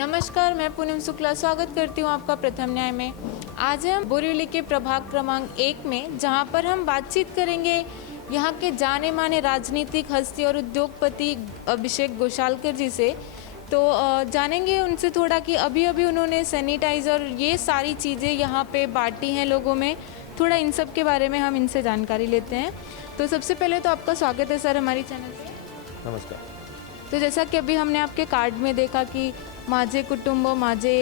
नमस्कार, मैं पूनम शुक्ला स्वागत करती हूँ आपका प्रथम न्याय में। आज हम बोरीवली के प्रभाग क्रमांक 1 में, जहाँ पर हम बातचीत करेंगे यहाँ के जाने माने राजनीतिक हस्ती और उद्योगपति अभिषेक गोशालकर जी से। तो जानेंगे उनसे थोड़ा कि अभी अभी उन्होंने सैनिटाइज़र ये सारी चीज़ें यहाँ पे बांटी हैं लोगों में। थोड़ा इन सब के बारे में हम इनसे जानकारी लेते हैं। तो सबसे पहले तो आपका स्वागत है सर हमारी चैनल पे। नमस्कार। तो जैसा कि अभी हमने आपके कार्ड में देखा कि माझे कुटुंब माझे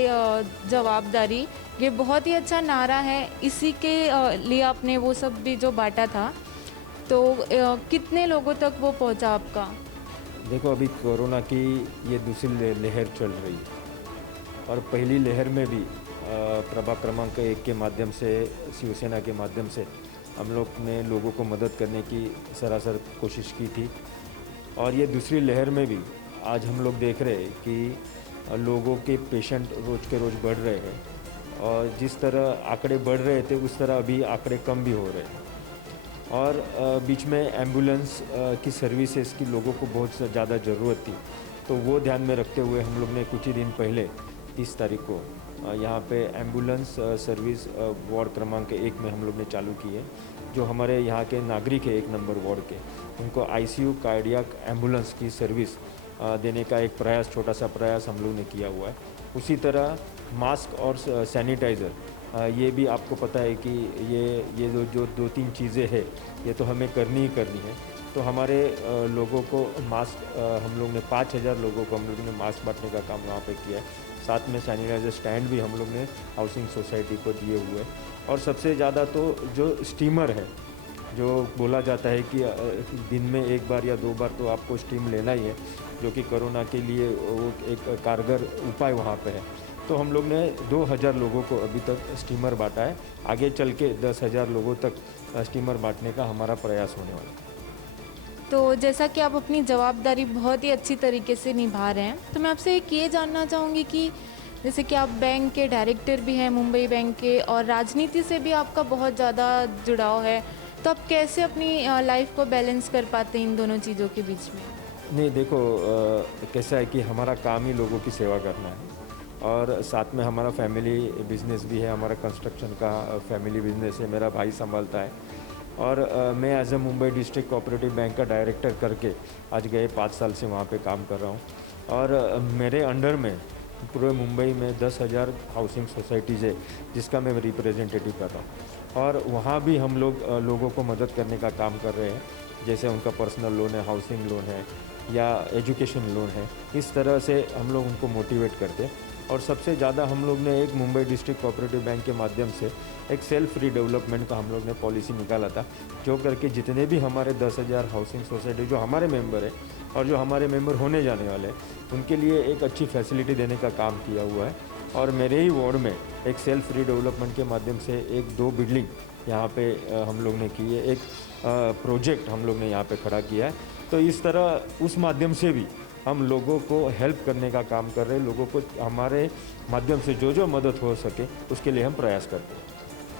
जवाबदारी, ये बहुत ही अच्छा नारा है। इसी के लिए आपने वो सब भी जो बांटा था, तो कितने लोगों तक वो पहुंचा आपका? देखो, अभी कोरोना की ये दूसरी लहर चल रही है और पहली लहर में भी प्रभाग क्रमांक 1 के माध्यम से, शिवसेना के माध्यम से हम लोग ने लोगों को मदद करने की सरासर कोशिश की थी। और ये दूसरी लहर में भी आज हम लोग देख रहे हैं कि लोगों के पेशेंट रोज़ के रोज़ बढ़ रहे हैं और जिस तरह आंकड़े बढ़ रहे थे उस तरह अभी आंकड़े कम भी हो रहे हैं। और बीच में एम्बुलेंस की सर्विसेज की लोगों को बहुत ज़्यादा ज़रूरत थी, तो वो ध्यान में रखते हुए हम लोग ने कुछ ही दिन पहले 30 तारीख को यहाँ पे एम्बुलेंस सर्विस वार्ड क्रमांक 1 में हम लोग ने चालू की है। जो हमारे यहाँ के नागरिक है 1 नंबर वार्ड के, उनको आईसीयू कार्डियक एम्बुलेंस की सर्विस देने का एक प्रयास, छोटा सा प्रयास हम लोग ने किया हुआ है। उसी तरह मास्क और सैनिटाइज़र, ये भी आपको पता है कि ये जो 2-3 चीज़ें हैं ये तो हमें करनी ही करनी है। तो हमारे लोगों को मास्क, हम लोग ने 5000 लोगों को हम लोग ने मास्क बांटने का काम वहाँ पे किया है। साथ में सैनिटाइज़र स्टैंड भी हम लोग ने हाउसिंग सोसाइटी को दिए हुए हैं। और सबसे ज़्यादा तो जो स्टीमर है, जो बोला जाता है कि दिन में 1 बार या 2 बार तो आपको स्टीम लेना ही है, जो कि कोरोना के लिए वो एक कारगर उपाय वहाँ पे है। तो हम लोग ने 2000 लोगों को अभी तक स्टीमर बांटा है। आगे चल के 10,000 लोगों तक स्टीमर बांटने का हमारा प्रयास होने वाला है। तो जैसा कि आप अपनी जवाबदारी बहुत ही अच्छी तरीके से निभा रहे हैं, तो मैं आपसे एक ये जानना चाहूँगी कि जैसे कि आप बैंक के डायरेक्टर भी हैं, मुंबई बैंक के, और राजनीति से भी आपका बहुत ज़्यादा जुड़ाव है, तो आप कैसे अपनी लाइफ को बैलेंस कर पाते हैं इन दोनों चीज़ों के बीच में? नहीं, देखो, कैसा है कि हमारा काम ही लोगों की सेवा करना है और साथ में हमारा फैमिली बिजनेस भी है। हमारा कंस्ट्रक्शन का फैमिली बिजनेस है, मेरा भाई संभालता है। और मैं as a Mumbai district cooperative bank का डायरेक्टर करके आज गए 5 साल से वहाँ पे काम कर रहा हूँ। और मेरे अंडर में पूरे मुंबई में 10,000 हाउसिंग सोसाइटीज़ है जिसका मैं रिप्रेजेंटेटिव कर रहा हूँ। और वहाँ भी हम लोग लोगों को मदद करने का काम कर रहे हैं, जैसे उनका पर्सनल लोन है, हाउसिंग लोन है या एजुकेशन लोन है। इस तरह से हम लोग उनको मोटिवेट करते हैं। और सबसे ज़्यादा हम लोग ने एक मुंबई डिस्ट्रिक्ट कोऑपरेटिव बैंक के माध्यम से एक सेल्फ रीडेवलपमेंट का हम लोग ने पॉलिसी निकाला था, जो करके जितने भी हमारे 10,000 हाउसिंग सोसाइटी जो हमारे मेंबर है और जो हमारे मेंबर होने जाने वाले हैं, उनके लिए एक अच्छी फैसिलिटी देने का काम किया हुआ है। और मेरे ही वार्ड में एक सेल्फ रीडेवलपमेंट के माध्यम से 1-2 बिल्डिंग यहाँ पे हम लोग ने की है, एक प्रोजेक्ट हम लोग ने यहाँ पे खड़ा किया है। तो इस तरह उस माध्यम से भी हम लोगों को हेल्प करने का काम कर रहे हैं। लोगों को हमारे माध्यम से जो मदद हो सके उसके लिए हम प्रयास करते हैं।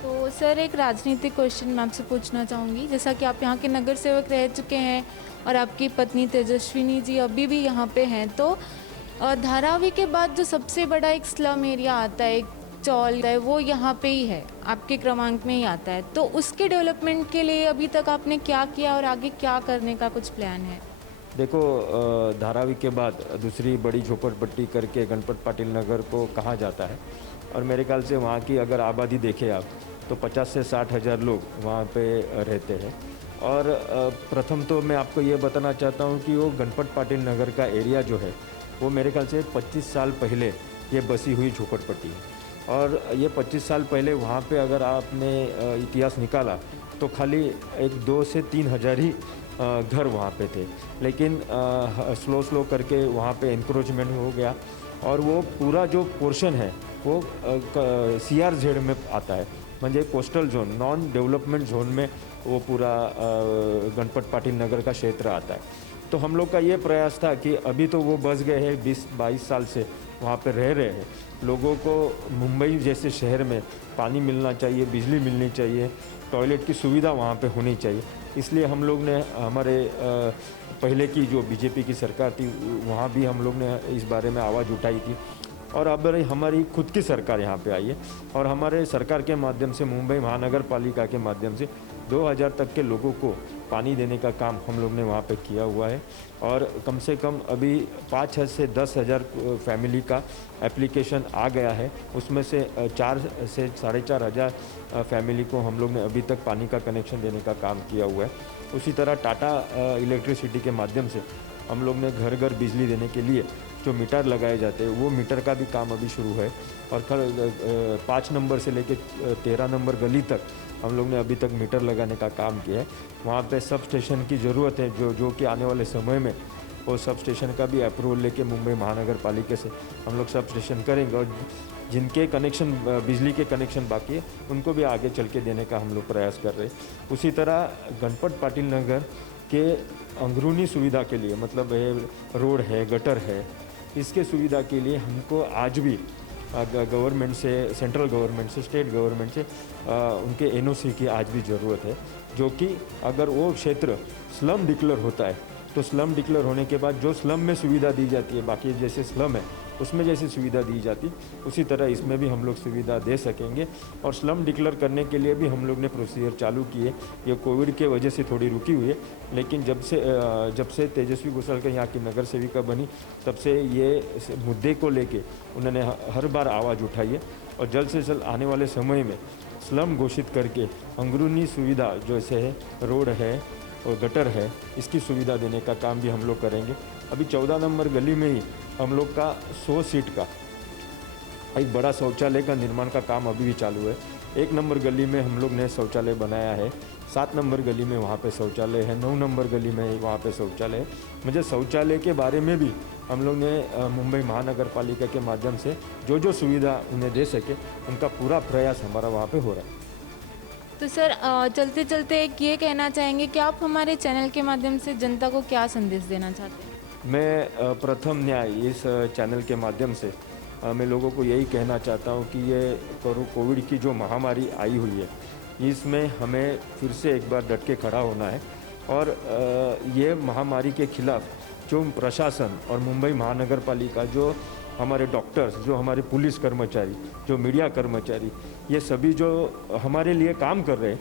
तो सर, एक राजनीतिक क्वेश्चन मैं आपसे पूछना चाहूँगी। जैसा कि आप यहाँ के नगर सेवक रह चुके हैं और आपकी पत्नी तेजस्विनी जी अभी भी यहाँ पे हैं, तो धारावी के बाद जो सबसे बड़ा एक स्लम एरिया आता है, एक चौल है, वो यहाँ पे ही है, आपके क्रमांक में ही आता है। तो उसके डेवलपमेंट के लिए अभी तक आपने क्या किया और आगे क्या करने का कुछ प्लान है? देखो, धारावी के बाद दूसरी बड़ी झोपड़पट्टी करके गणपत पाटिल नगर को कहा जाता है। और मेरे ख्याल से वहाँ की अगर आबादी देखें आप, तो 50 से 60 हज़ार लोग वहाँ पे रहते हैं। और प्रथम तो मैं आपको ये बताना चाहता हूँ कि वो गणपत पाटिल नगर का एरिया जो है वो मेरे ख्याल से 25 साल पहले ये बसी हुई झोपड़पट्टी है। और ये 25 साल पहले वहाँ पे अगर आपने इतिहास निकाला तो खाली एक 2 से 3 हज़ार ही घर वहाँ पे थे। लेकिन स्लो करके वहाँ पे एनक्रोचमेंट हो गया और वो पूरा जो पोर्शन है वो CRZ में आता है, म्हणजे coastal zone, non development zone में वो पूरा गणपत पाटिल नगर का क्षेत्र आता है। तो हम लोग का ये प्रयास था कि अभी तो वो बस गए हैं, 20-22 साल से वहाँ पे रह रहे हैं। लोगों को मुंबई जैसे शहर में पानी मिलना चाहिए, बिजली मिलनी चाहिए, टॉयलेट की सुविधा वहाँ पे होनी चाहिए। इसलिए हम लोग ने हमारे पहले की जो बीजेपी की सरकार थी वहाँ भी हम लोग ने इस बारे में आवाज़ उठाई थी। और अब हमारी खुद की सरकार यहाँ पे आई है और हमारे सरकार के माध्यम से मुंबई महानगर पालिका के माध्यम से 2000 तक के लोगों को पानी देने का काम हम लोग ने वहाँ पे किया हुआ है और कम से कम अभी 5 से 10,000 फैमिली का एप्लीकेशन आ गया है। उसमें से 4 से 4,500 फैमिली को हम लोग ने अभी तक पानी का कनेक्शन देने का काम किया हुआ है। उसी तरह टाटा इलेक्ट्रिसिटी के माध्यम से हम लोग ने घर घर बिजली देने के लिए जो मीटर लगाए जाते हैं वो मीटर का भी काम अभी शुरू है और 5 नंबर से लेकर 13 नंबर गली तक हम लोग ने अभी तक मीटर लगाने का काम किया है। वहाँ पे सब स्टेशन की ज़रूरत है जो कि आने वाले समय में वो सब स्टेशन का भी अप्रूवल लेके मुंबई महानगर पालिका से हम लोग सब स्टेशन करेंगे और जिनके कनेक्शन बिजली के कनेक्शन बाकी है उनको भी आगे चल के देने का हम लोग प्रयास कर रहे हैं। उसी तरह गणपत पाटिल नगर के अंदरूनी सुविधा के लिए मतलब रोड है, गटर है, इसके सुविधा के लिए हमको आज भी गवर्नमेंट से, सेंट्रल गवर्नमेंट से, स्टेट गवर्नमेंट से उनके एनओसी की आज भी ज़रूरत है। जो कि अगर वो क्षेत्र स्लम डिक्लेयर होता है तो स्लम डिक्लेयर होने के बाद जो स्लम में सुविधा दी जाती है, बाकी जैसे स्लम है उसमें जैसी सुविधा दी जाती उसी तरह इसमें भी हम लोग सुविधा दे सकेंगे। और स्लम डिक्लेयर करने के लिए भी हम लोग ने प्रोसीजर चालू किए। ये कोविड के वजह से थोड़ी रुकी हुई है, लेकिन जब से तेजस्वी घोषालकर यहाँ की नगर सेविका बनी तब से ये मुद्दे को लेके उन्होंने हर बार आवाज़ उठाई है और जल्द से जल्द आने वाले समय में स्लम घोषित करके अंदरूनी सुविधा जैसे है, रोड है और गटर है, इसकी सुविधा देने का काम भी हम लोग करेंगे। अभी 14 नंबर गली में ही हम लोग का 100 सीट का एक बड़ा शौचालय का निर्माण का काम अभी भी चालू है। 1 नंबर गली में हम लोग ने शौचालय बनाया है, 7 नंबर गली में वहाँ पे शौचालय है, 9 नंबर गली में वहाँ पे शौचालय है। मुझे शौचालय के बारे में भी हम लोग ने मुंबई महानगर पालिका के माध्यम से जो सुविधा उन्हें दे सके उनका पूरा प्रयास हमारा वहाँ पे हो रहा है। तो सर चलते चलते एक ये कहना चाहेंगे कि आप हमारे चैनल के माध्यम से जनता को क्या संदेश देना चाहते हैं? मैं प्रथम न्याय इस चैनल के माध्यम से मैं लोगों को यही कहना चाहता हूँ कि ये कोविड की जो महामारी आई हुई है इसमें हमें फिर से एक बार डट के खड़ा होना है और ये महामारी के खिलाफ जो प्रशासन और मुंबई महानगर पालिका, जो हमारे डॉक्टर्स, जो हमारे पुलिस कर्मचारी, जो मीडिया कर्मचारी, ये सभी जो हमारे लिए काम कर रहे हैं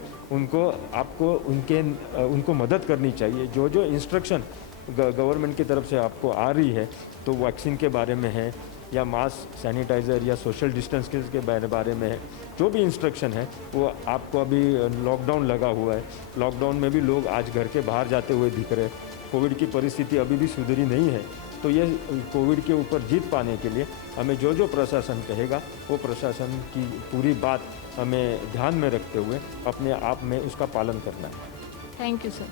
उनको मदद करनी चाहिए। जो इंस्ट्रक्शन गवर्नमेंट की तरफ से आपको आ रही है, तो वैक्सीन के बारे में है या मास्क, सैनिटाइज़र या सोशल डिस्टेंस के बारे में है, जो भी इंस्ट्रक्शन है वो आपको अभी लॉकडाउन लगा हुआ है, लॉकडाउन में भी लोग आज घर के बाहर जाते हुए दिख रहे हैं। कोविड की परिस्थिति अभी भी सुधरी नहीं है, तो ये कोविड के ऊपर जीत पाने के लिए हमें जो प्रशासन कहेगा वो प्रशासन की पूरी बात हमें ध्यान में रखते हुए अपने आप में उसका पालन करना है। Thank you sir.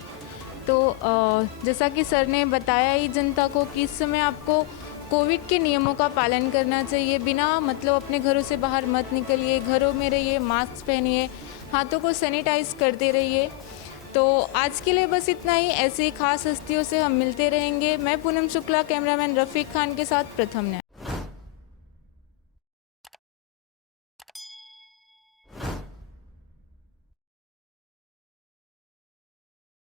तो जैसा कि सर ने बताया ही जनता को कि इस समय आपको कोविड के नियमों का पालन करना चाहिए, बिना मतलब अपने घरों से बाहर मत निकलिए, घरों में रहिए, मास्क पहनिए, हाथों को सैनिटाइज करते रहिए। तो आज के लिए बस इतना ही। ऐसे ही खास हस्तियों से हम मिलते रहेंगे। मैं पूनम शुक्ला, कैमरामैन रफ़ीक खान के साथ प्रथम न्याय।